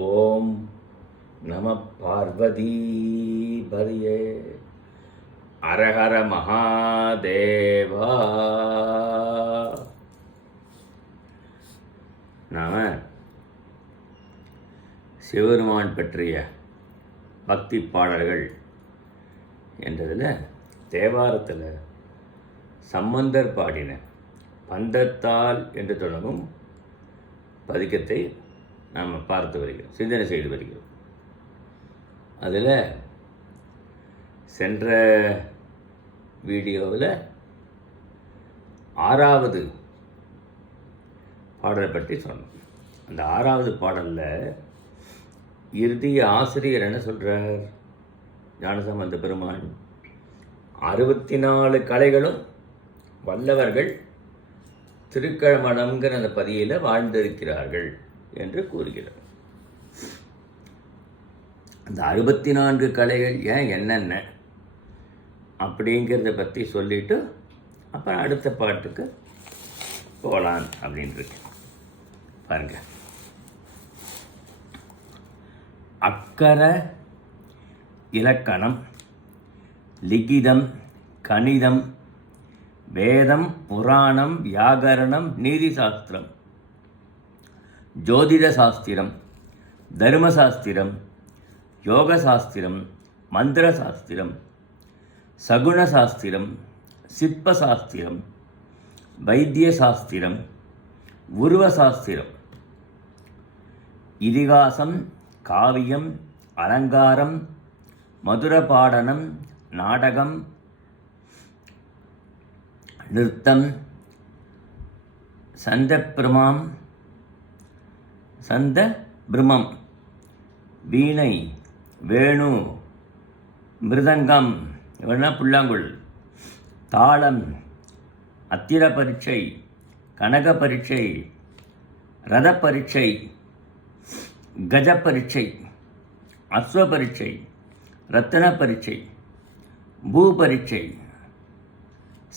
ஓம் நம பார்வதீபரியே. அரஹர மகாதேவா. நாம் சிவபெருமான் பற்றிய பக்தி பாடல்கள் என்றதில் தேவாரத்தில் சம்பந்தர் பாடின பந்தத்தால் என்று தொடங்கும் பதிக்கத்தை நாம் பார்த்து வருகிறோம். சிந்தனை செய்து வருகிறோம். அதில் சென்ற வீடியோவில் ஆறாவது பாடலை பற்றி சொன்னோம். அந்த ஆறாவது பாடலில் இறுதி ஆசிரியர் என்ன சொல்கிறார் ஞானசம்பந்த பெருமான் அறுபத்தி நாலு கலைகளும் வல்லவர்கள் திருக்கழமணம்ங்கிற அந்த பதியில் வாழ்ந்திருக்கிறார்கள். என்று கூறுகிறார் அந்த அறுபத்தி நான்கு கலைகள் ஏன் என்னென்ன அப்படிங்கிறத பற்றி சொல்லிட்டு அப்புறம் அடுத்த பாட்டுக்கு போகலாம் அப்படின்ட்டு பாருங்க. அக்கர இலக்கணம் லிகிதம் கணிதம் வேதம் புராணம் வியாகரணம் நீதி சாஸ்திரம் ஜோதிட சாஸ்திரம் தர்மசாஸ்திரம் யோக சாஸ்திரம் மந்திர சாஸ்திரம் சகுண சாஸ்திரம் சிற்ப சாஸ்திரம் வைத்திய சாஸ்திரம் உருவ சாஸ்திரம் இதிகாசம் காவியம் அலங்காரம் மதுரபாடனம் நாடகம் நிறுத்தம் சந்தப்பிரமாம் சந்த பிரமம் வீணை வேணு மிருதங்கம் இவனா புல்லாங்குள் தாளம் அத்திர பரீட்சை கனக பரீட்சை ரத பரீட்சை கஜ பரீட்சை அஸ்வ பரீட்சை ரத்தன பரீட்சை பூ பரீட்சை.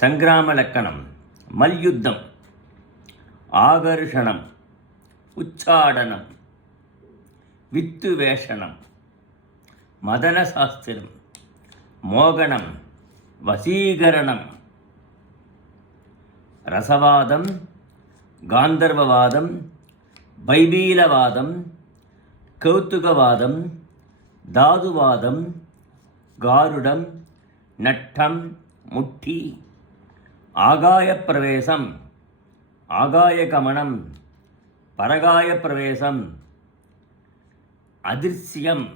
சங்கிராம லக்கணம் மல்யுத்தம் ஆகர்ஷணம். உச்சாடனம் வித்து வேஷனம் மதன சாஸ்திரம் மோகனம் வசீகரணம் ரசவாதம் காந்தர்வவாதம் பைபீலவாதம் கௌத்துகவாதம் தாதுவாதம் காருடம் நட்டம் முட்டி ஆகாய பிரவேசம் ஆகாய கமனம் பரகாய பிரவேசம் அதிர்சியம்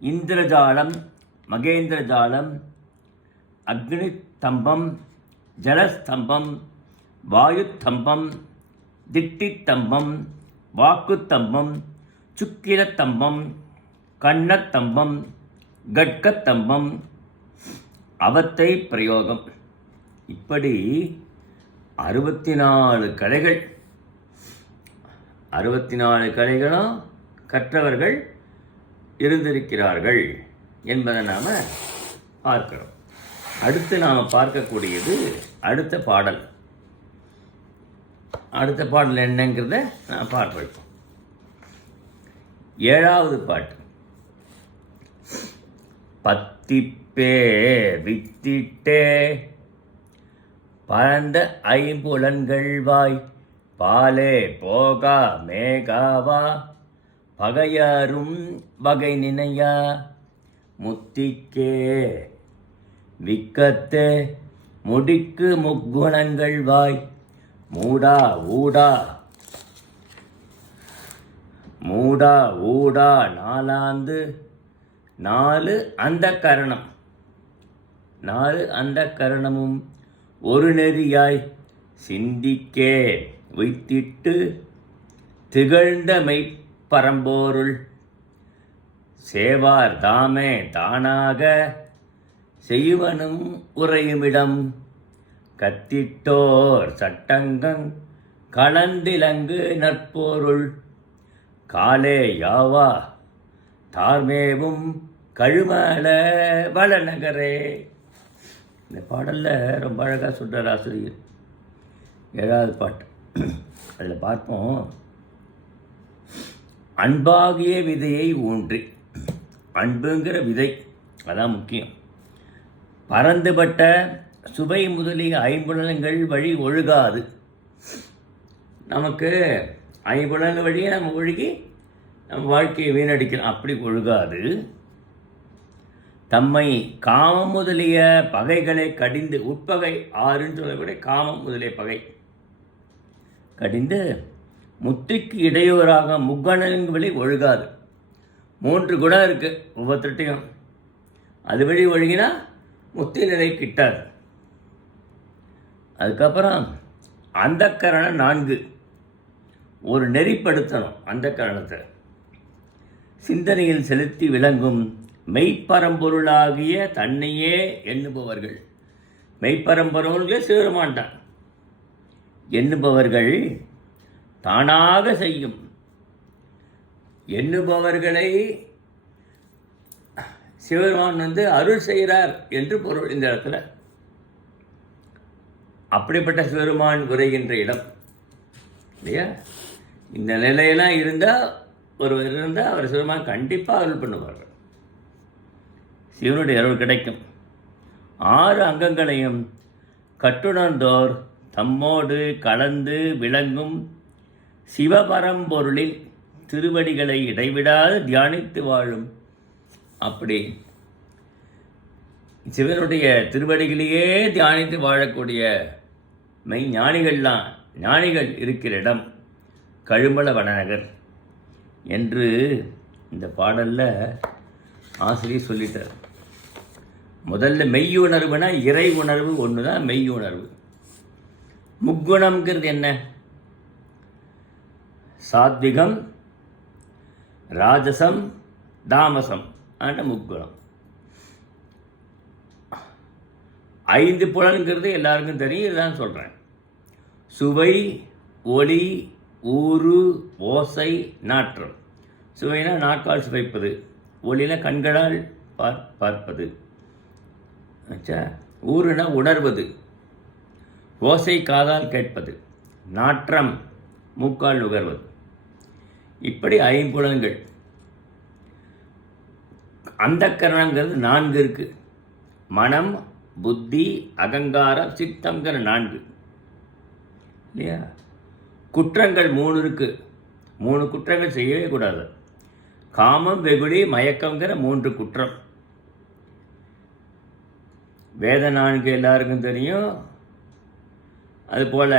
இந்திரஜாலம் மகேந்திரஜாலம் அக்னிஸ்தம்பம் ஜலஸ்தம்பம் வாயுத்தம்பம் திட்டித்தம்பம் வாக்குத்தம்பம் சுக்கிரத்தம்பம் கண்ணத்தம்பம் கட்கத்தம்பம் அவத்தை பிரயோகம். இப்படி அறுபத்தி நாலு கலைகள் அறுபத்தி நாலு கலைகளும் கற்றவர்கள் இருந்திருக்கிறார்கள் என்பதை நாம் பார்க்கிறோம். அடுத்து நாம் பார்க்கக்கூடியது அடுத்த பாடல். அடுத்த பாடல் என்னங்கிறத நான் பார்ப்போம். ஏழாவது பாட்டு. பத்திப்பே வித்திட்டே பரந்த ஐம்புலன்கள் வாய் பாலே போகா மேகாவா பகையாரும் வகை நினையா முத்திக்கே. விக்கத்தே முடிக்கு முக்குணங்கள் வாய் மூடா ஊடா. மூடா ஊடா நாலாந்து நாலு அந்த கரணம். நாலு அந்த கரணமும் ஒரு நெறியாய் சிந்திக்கே. வைத்திட்டு திகழ்ந்த மெய்ப்பரம்போருள் சேவார் தாமே தானாக செய்வனும் உறையுமிடம். கத்திட்டோர் சட்டங்கங் கலந்திலங்கு நற்பொருள். காலே யாவா தார்மேவும் கழுமல வளநகரே. இந்த பாடலில் ரொம்ப அழகாக சொல்கிறார் ஆசிரியர். ஏழாவது பாட்டு. அதில் பார்ப்போம். அன்பாகிய விதையை ஊன்றி. அன்புங்கிற விதை அதான் முக்கியம். பறந்துபட்ட சுவை முதலிய ஐம்புலன்கள் வழி ஒழுகாது. நமக்கு ஐம்புலன்கள் வழியே நம்ம ஒழுகி நம்ம வாழ்க்கையை வீணடிக்கலாம். அப்படி ஒழுகாது. தம்மை காமம் முதலிய பகைகளை கடிந்து உட்பகை ஆறுன்னு சொல்லக்கூடிய காமம் முதலிய பகை. கடிந்து முத்திக்கு இடையூறாக முக்கணங்களை ஒழுகாது. மூன்று குணம் இருக்குது ஒவ்வொருத்தையும் அது வழி ஒழுகினா முத்தி நிலை கிட்டாது. அதுக்கப்புறம் அந்த கரணம் நான்கு. ஒரு நெறிப்படுத்தணும் அந்த கரணத்தை சிந்தனையில் செலுத்தி விளங்கும் மெய்ப்பரம்பொருளாகிய தன்னையே எண்ணுபவர்கள். மெய்ப்பரம்பொருள்களே சிவருமான்தான் எண்ணுபவர்கள் தானாக செய்யும். எண்ணுபவர்களை சிவபெருமான் வந்து அருள் செய்கிறார் என்று பொருள் இந்த இடத்துல. அப்படிப்பட்ட சிவபெருமான் உரைகின்ற இடம். இல்லையா? இந்த நிலையெல்லாம் இருந்தால் ஒருவர் இருந்தால் அவர் சிவபெருமான் கண்டிப்பாக அருள் பண்ணுவார். சிவனுடைய அருள் கிடைக்கும். ஆறு அங்கங்களையும் கட்டுணர்ந்தோர் தம்மோடு கலந்து விளங்கும் சிவபரம்பொருளில் திருவடிகளை இடைவிடாது தியானித்து வாழும். அப்படி சிவனுடைய திருவடிகளையே தியானித்து வாழக்கூடிய மெய் ஞானிகள்லாம் ஞானிகள் இருக்கிற இடம் கழுமல என்று இந்த பாடலில் ஆசிரியர் சொல்லிட்டார். முதல்ல மெய்யுணர்வுனா இறை உணர்வு ஒன்று தான் மெய்யுணர்வு. முக்குணம்ங்கிறது என்ன? சாத்விகம் ராஜசம் தாமசம். ஆண்ட முக்குணம். ஐந்து புலன்கிறது எல்லாருக்கும் தெரியும் இதுதான் சொல்கிறேன் சுவை ஒளி ஊறு ஓசை நாற்றம். சுவைனா நாக்கால் சுவைப்பது. ஒளியில் கண்களால் பார் பார்ப்பது. ஆச்சா ஊறுனா உணர்வது. ஓசை காதால் கேட்பது நாற்றம் மூக்கால் நுகர்வது. இப்படி ஐம்புலங்கள் அந்த கரணங்கிறது நான்கு இருக்குது மனம் புத்தி அகங்காரம் சித்தங்கிற நான்கு. இல்லையா? குற்றங்கள் மூணு இருக்குது மூணு குற்றங்கள் செய்யவே கூடாது. காமம் வெகுளி மயக்கங்கிற மூன்று குற்றம். வேத நான்கு எல்லாருக்கும் தெரியும். அதுபோல்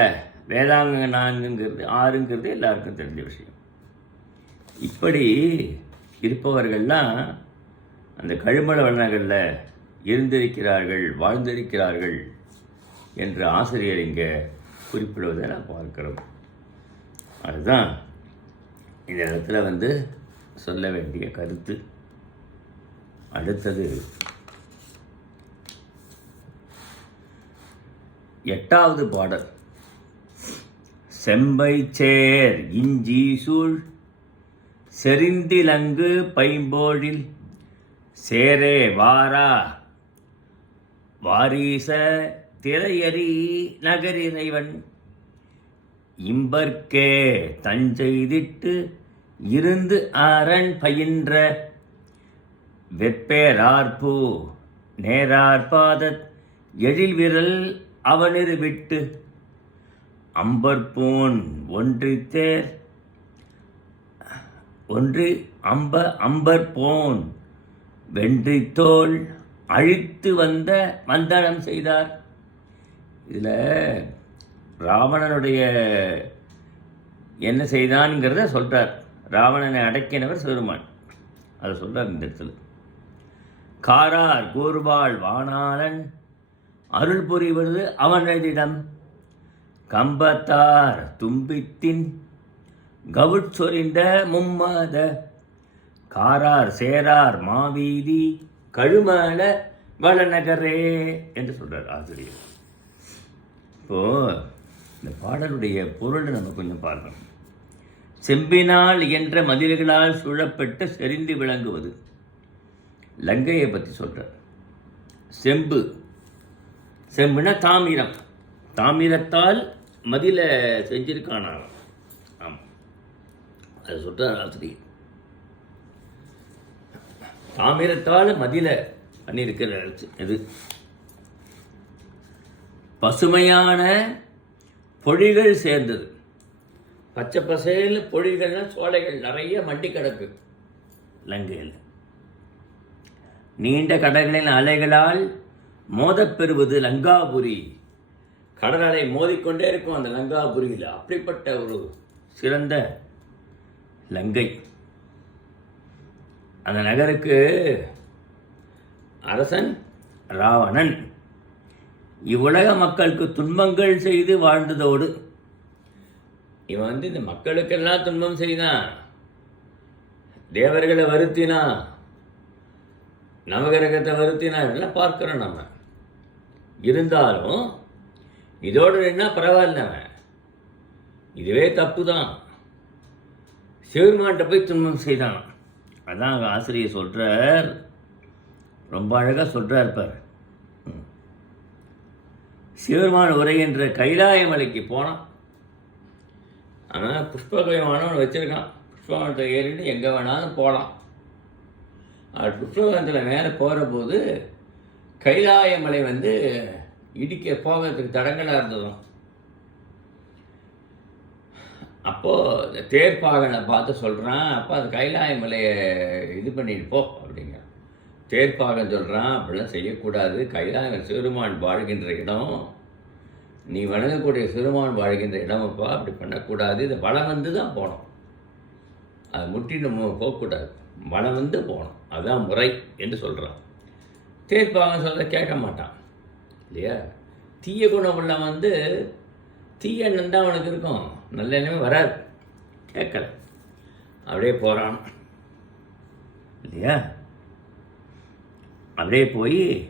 வேதாங்க நான்குங்கிறது ஆறுங்கிறது எல்லாருக்கும் தெரிஞ்ச விஷயம். இப்படி இருப்பவர்கள்லாம் அந்த கழுமல வண்ணங்களில் இருந்திருக்கிறார்கள் வாழ்ந்திருக்கிறார்கள் என்று ஆசிரியர் இங்கே குறிப்பிடுவதை நான் பார்க்கிறோம். அதுதான் இந்த இடத்துல வந்து சொல்ல வேண்டிய கருத்து. அடுத்தது எட்டாவது பாடல். செம்பை சேர் இஞ்சி சூழ் செறிந்திலங்கு பைம்போழில் சேரே வாரா வாரீச திரையறி நகரிறைவன் இம்பர்க்கே தஞ்செய்திட்டு இருந்து அரண் பயின்ற வெப்பேரார்பூ நேரார்பாதத் எழில் விரல் அவனிரு விட்டு? அம்பற்பூன் ஒன்றித்தேர் ஒன்று அம்ப அம்பற்போன் வென்றித்தோல் அழித்து வந்த வந்தனம் செய்தார். இதில் ராவணனுடைய என்ன செய்தான்ங்கிறத சொல்கிறார் ராவணனை அடக்கினவர் சிவருமான். அதை சொல்கிறார் இந்த இடத்துல. காரார் கூர்வாள் வாணாளன் அருள் புரிவது அவனதிடம் கம்பத்தார் தும்பித்தின் கவுட்சொரிந்த மும்மாத. காரார் சேரார் மாவீதி கழுமல வளநகரே என்று சொல்றார் ஆசிரியர். இப்போ இந்த பாடலுடைய பொருளை நம்ம கொஞ்சம் பார்க்கணும். செம்பினால் என்ற மதில்களால் சூழப்பட்டு செறிந்து விளங்குவது. லங்கையை பற்றி சொல்கிறார் செம்பு செம்புனா தாமிரம். தாமிரத்தால் மதில செஞ்சிருக்கானாம் ஆமாம் அது சொல்கிறார் ஆசிரியர் தாமிரத்தால் மதில பண்ணியிருக்கிற இது பசுமையான பொழிகள் சேர்ந்தது. பச்சை பசேல் பொழிகள்னால் சோலைகள் நிறைய மண்டி கிடக்கு. லங்கையில் நீண்ட கடல்களின் அலைகளால் மோதப்பெறுவது லங்காபுரி. கடல் மோதிக்கொண்டே இருக்கும் அந்த லங்காபுரியில் அப்படிப்பட்ட ஒரு சிறந்த லங்கை. அந்த நகருக்கு அரசன் ராவணன். இவ்வுலக மக்களுக்கு துன்பங்கள் செய்து வாழ்ந்ததோடு இவன் வந்து இந்த மக்களுக்கெல்லாம் துன்பம் செய்தான். தேவர்களை வருத்தினான் நவகிரகத்தை வருத்தினான் இதெல்லாம் பார்க்குறோம் நம்ம. இருந்தாலும் இதோடு என்ன பரவாயில்ல அவன். இதுவே தப்பு தான் சிவபெருமான்கிட்ட போய் துன்பம் செய்தான். அதான் அங்கே ஆசிரியர் சொல்கிறார் ரொம்ப அழகாக சொல்கிறார் இருப்பார் சிவபெருமான் சிவருமான் உரைகின்ற கைலாய மலைக்கு போனான். ஆனால் புஷ்ப விமானம் வச்சுருக்கான். புஷ்பவனத்தை ஏறிட்டு எங்கே வேணாலும் போகலாம் அது புஷ்பவனத்தில் மேலே போகிற போது கைலாய மலை வந்து இடிக்க போகிறதுக்கு தடங்களாக இருந்ததும். அப்போது இந்த தேர்ப்பாகனை பார்த்து சொல்கிறான் அப்போ அது கைலாய மலையை இது பண்ணிட்டு போ அப்படிங்க. தேர்ப்பாகன் சொல்கிறான் அப்படிலாம் செய்யக்கூடாது. கைலாய சிறுமான் வாழ்கின்ற இடம். நீ வணங்கக்கூடிய சிறுமான் வாழ்கின்ற இடமப்பா. அப்படி பண்ணக்கூடாது. இதை வளம் வந்து தான் போகணும். அது முட்டின்னு போகக்கூடாது. வளம் வந்து போகணும். அதுதான் முறை என்று சொல்கிறான் தேர்ப்பாகன் சொல்ல கேட்க மாட்டான். இல்லையா? தீய குணம் உள்ளவன் வந்து தீய எண்ணம் தான் அவனுக்கு இருக்கும். நல்ல எண்ணமே வராது. கேட்கல. அப்படியே போகிறான் இல்லையா? அப்படியே போய்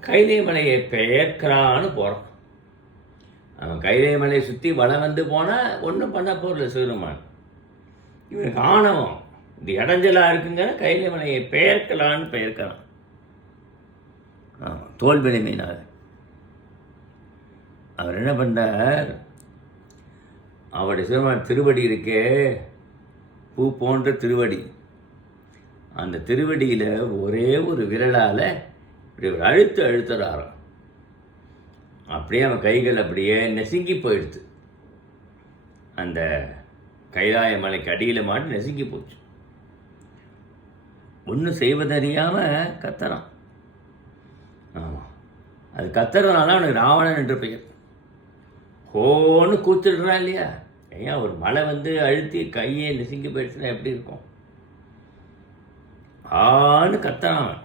கைலை மலையை பெயர்க்கிறான்னு போகிறான் அவன் கைலை மலையை சுற்றி வளம் வந்து போனால் ஒன்றும் பண்ண போகல சிறுமான். இவனுக்கு ஆணவம். இது இடைஞ்சலாக இருக்குங்கிற கைலை மலையை பெயர்க்கலான்னு பெயர்க்கிறான். தோல் விளிமையினால் அவர் என்ன பண்ணார்? அவருடைய சிறுவன் திருவடி இருக்கே பூ போன்ற திருவடி. அந்த திருவடியில் ஒரே ஒரு விரலால் இப்படி ஒரு அழுத்து அழுத்துறாராம். அப்படியே அவன் கைகள் அப்படியே நெசுங்கி போயிடுது அந்த கைலாய மலைக்கு அடியில் மாட்டி நெசுங்கி போச்சு. ஒன்றும் செய்வதறியாமல் கத்துறான். அது கத்துறதுனால அவனுக்கு ராவணன் என்று பெயர். ஹோன்னு கூத்துடுறான் இல்லையா? ஏன் ஒரு மலை வந்து அழுத்தி கையை நெசுங்கி போயிடுச்சுன்னா எப்படி இருக்கும்? ஆன்னு கத்துறான் அவன்.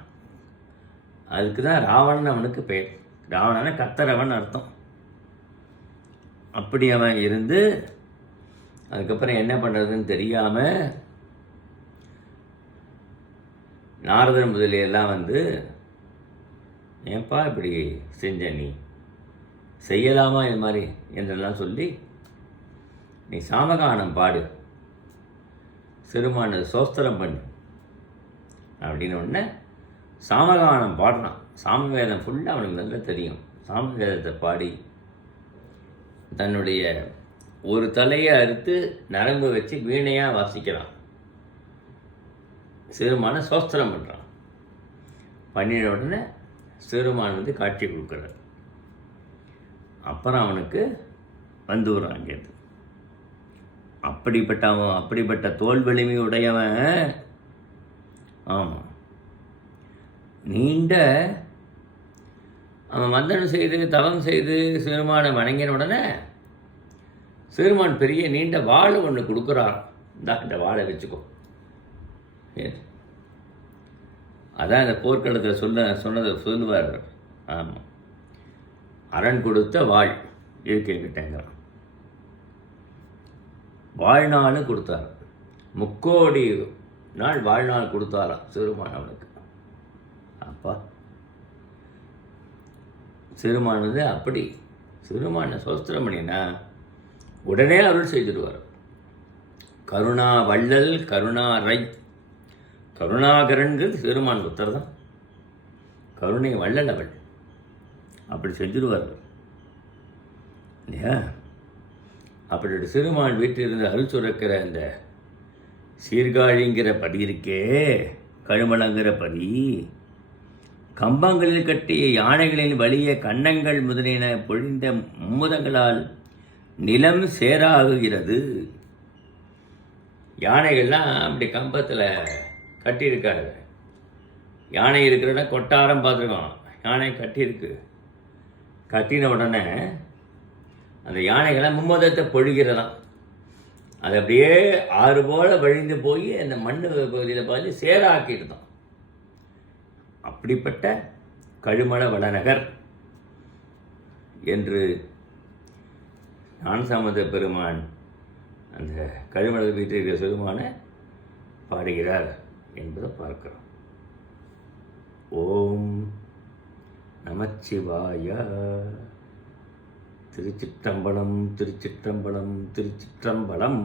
அதுக்கு தான் ராவணன் அவனுக்கு பெயர். ராவணனை கத்துறவன் அர்த்தம். அப்படி அவன் இருந்து அதுக்கப்புறம் என்ன பண்ணுறதுன்னு தெரியாமல் நாரதன் முதலியெல்லாம் வந்து ஏன்பா இப்படி செஞ்ச நீ? செய்யலாமா இது மாதிரி என்றெல்லாம் சொல்லி நீ சாமகானம் பாடு. சிறுமான சோஸ்திரம் பண்ணு. அப்படின்னு உடனே சாமகானம் பாடுறான். சாமவேதம் ஃபுல்லாக அவனுக்கு நல்லா தெரியும். சாமவேதத்தை பாடி தன்னுடைய ஒரு தலையை அறுத்து நரம்பு வச்சு வீணையாக வாசிக்கிறான். சிறுமான சோஸ்திரம் பண்ணுறான் பண்ணின உடனே சிறுமான் வந்து காட்சி கொடுக்குறார். அப்புறம் அவனுக்கு வந்து வரும் அங்கேருந்து அப்படிப்பட்ட அவன் அப்படிப்பட்ட தோல் வலிமை உடையவன் ஆமாம் நீண்ட அவன் வந்தனம் செய்து தவம் செய்து சிறுமானை வணங்கின உடனே சிறுமான் பெரிய நீண்ட வாள் ஒன்று கொடுக்குறான். இந்த இந்த வாழை வச்சுக்கோ. ஏன்? அதான் இந்த போர்க்களத்தில் சொன்ன சொன்னதை சொல்லுவார். ஆமாம் அரண் கொடுத்த வாழ் இருக்கின்றான் வாழ்நாள் கொடுத்தார். முக்கோடி நாள் வாழ்நாள் கொடுத்தாராம் சிறுமான் அவனுக்கு அப்பா. சிறுமானது அப்படி. சிறுமான சோஸ்திரம் பண்ணினா உடனே அருள் செய்திடுவார். கருணா வள்ளல் கருணா ரை கருணாகரன்கிறது சிறுமான் புத்தர் தான். கருணை வள்ளல் அவள் அப்படி செஞ்சிருவார்கள் இல்லையா? அப்படி சிறுமான் வீட்டிலிருந்து அருள் சுரக்கிற அந்த சீர்காழிங்கிற படி இருக்கே கழுமலங்கிற பதி கம்பங்களில் கட்டிய யானைகளின் வலிய கன்னங்கள் முதலியன பொழிந்த மும்முதங்களால் நிலம் சேராகுகிறது. யானைகள்லாம் அப்படி கம்பத்தில் கட்டியிருக்காரு. யானை இருக்கிறத கொட்டாரம் பார்த்துருக்கோம். யானை கட்டியிருக்கு. கட்டின உடனே அந்த யானைகளை மும்மதத்தை பொழிகிறதாம். அது அப்படியே ஆறு போல வழிந்து போய் அந்த மண் பகுதியில் பார்த்து சேராக்கியிருந்தோம். அப்படிப்பட்ட கழுமல வடநகர் என்று ஞானசம்பந்த பெருமான் அந்த கழுமல வீட்டில் இருக்கிற பாடுகிறார். என்பதை பார்க்கிறோம். ஓம் நமச்சிவாய. திருச்சிற்றம்பலம் திருச்சிற்றம்பலம் திருச்சிற்றம்பலம்.